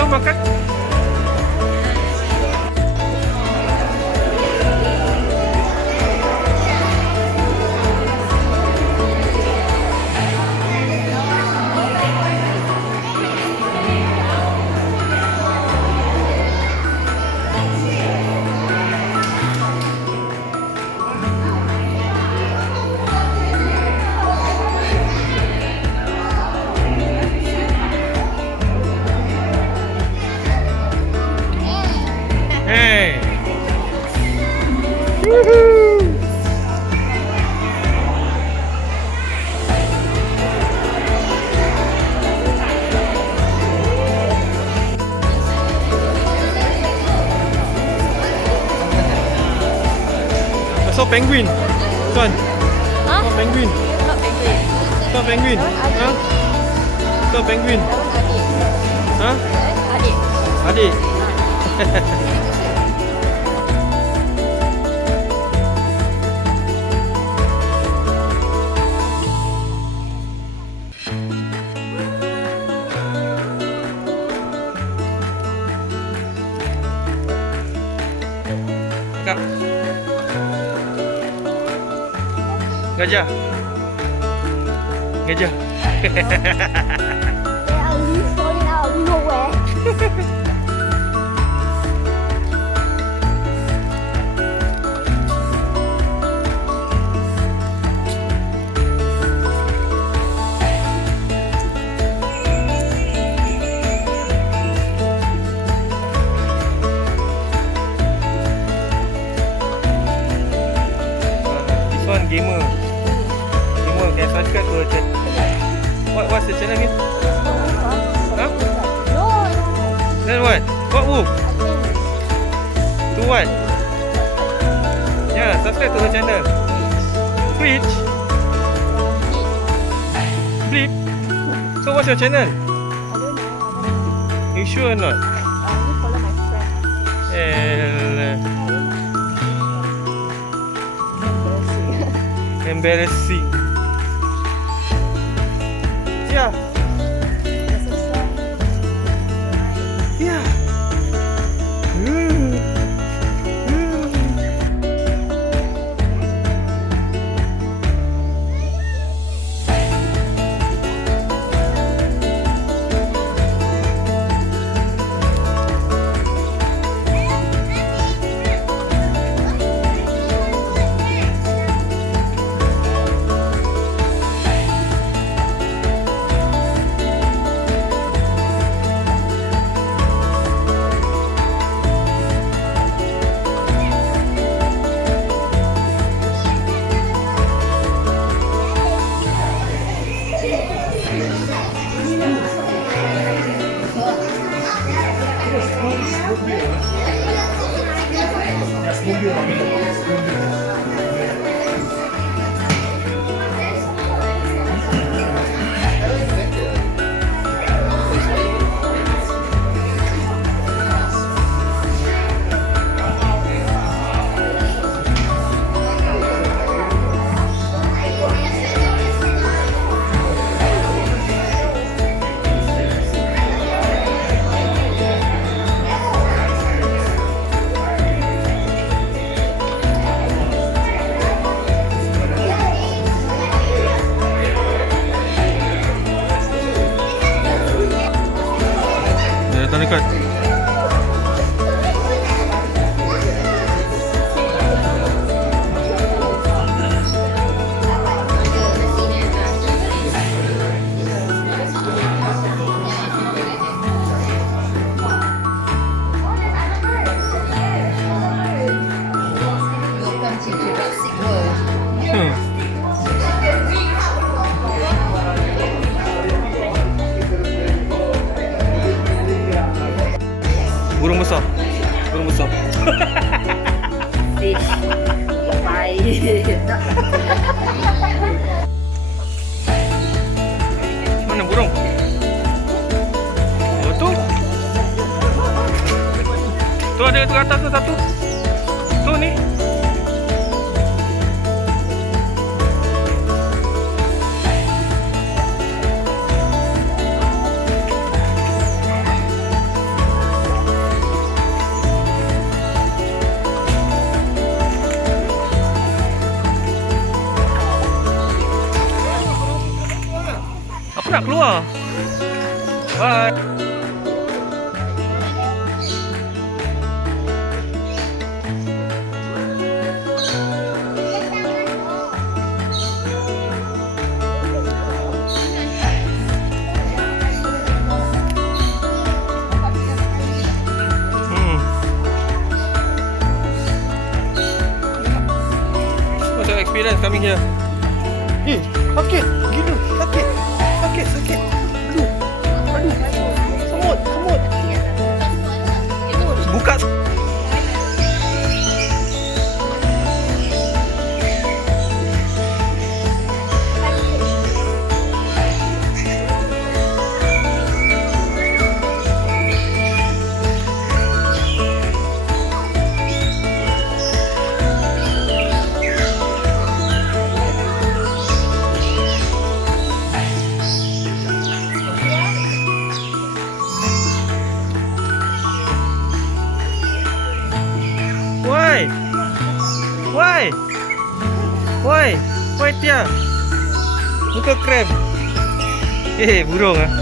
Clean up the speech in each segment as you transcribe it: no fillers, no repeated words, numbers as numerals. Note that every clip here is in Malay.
Tuan makan. Hey. Woohoo. I saw penguin. Tuan. Huh? Saw penguin. Not penguin. Saw penguin. Huh? Saw penguin. Huh? Adik. Adik. Kak. Gajah. Gajah. They are leaves falling out of nowhere. This one gamer. Gamer can subscribe to her channel. What's the channel again? Huh? No, Then what? What wolf? I think To what? Yeah, subscribe to her channel. Twitch. Blip. So what's your channel? I don't know. You sure or not? I only follow my friend. Embarrassing. Yeah. Yeah. nak keluar. Bye. What's your experience coming here? Sakit, gila, sakit, sakit. Aduh, semut. Buka. Why Tia? Muka krem. Burung ah.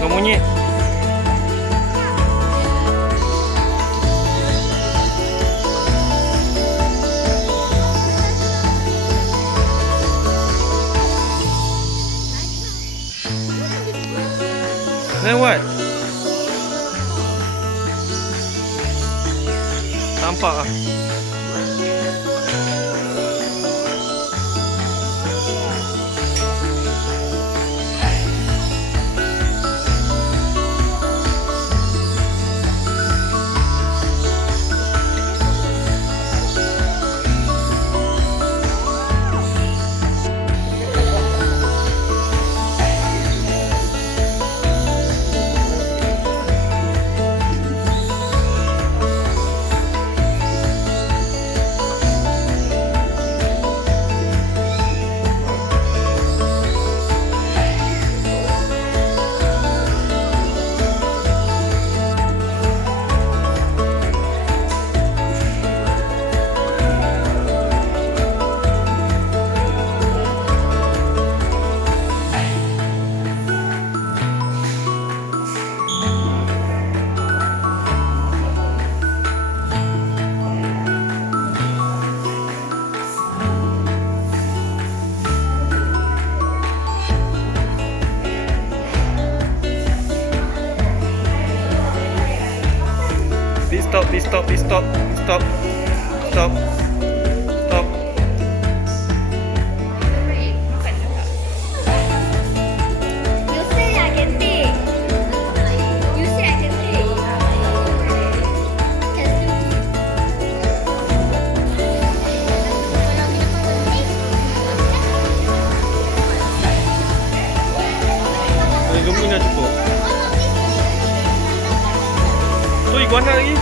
Makan monyet. Then what? Tampak ah. Please stop. You say I can take. You say I can take. Can still Gemuk dah cukup. Tu iguana lagi.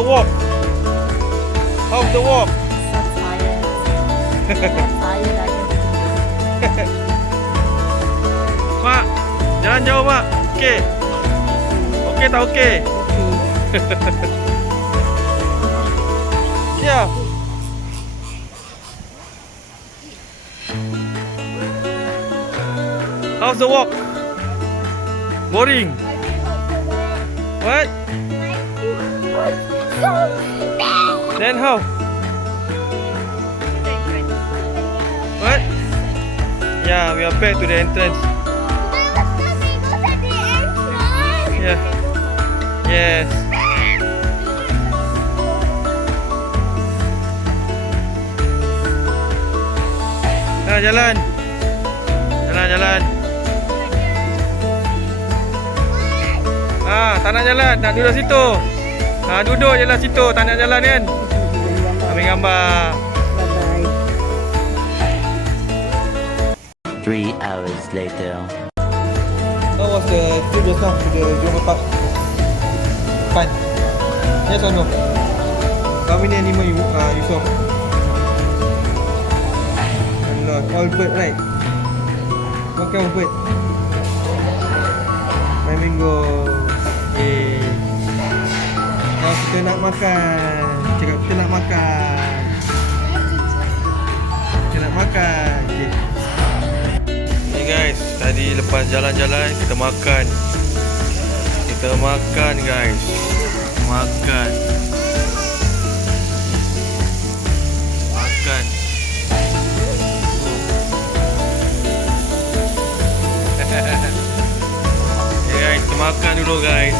the walk? How's the walk? So tired. Tired lagi. Mak, jalan jauh mak. Okey. Okey tak okey? Ya. How's the walk? Boring. What? Then how? What? Yeah, we are back to the entrance. Yeah. Yes. Jalan. Jalan. Tak nak jalan, nak duduk situ. Duduk je lah situ, tak nak jalan kan? Ambil gambar. Bye-bye. 3 hours later. How was the trip just now to the Johor Park? Fun. Yes or no? How many animal you saw? A lot. All bird, right? What kind of bird? Flamingo. Okay. Now kita nak makan. Cakap kita nak makan. Kita nak makan. Okay. Hey guys, tadi lepas jalan-jalan kita makan. Kita makan guys. Makan. Makan. Okay guys, kita makan dulu guys.